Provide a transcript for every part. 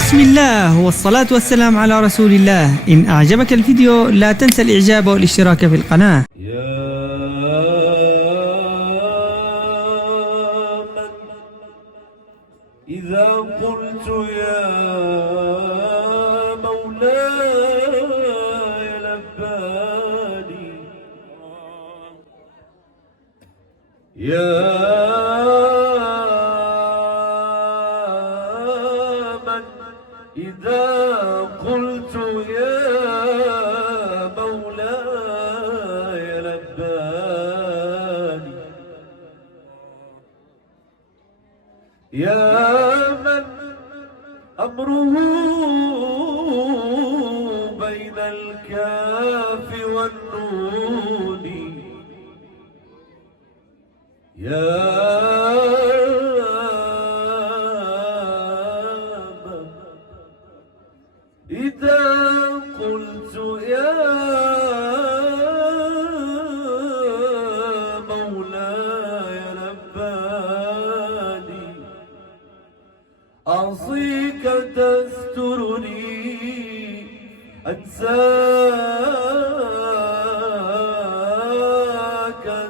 بسم الله والصلاة والسلام على رسول الله. إن أعجبك الفيديو لا تنسى الإعجاب والاشتراك في القناة. يا من إذا قلت يا مولاي لباني، يا من إذا قلت يا مولاي لباني، يا من أمره بين الكاف والنون، يا من إذا قلت يا مولاي لباني، أعصيك تسترني أنساك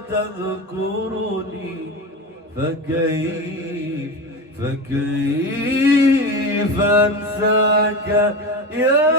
تذكرني، فكيف أنساك يا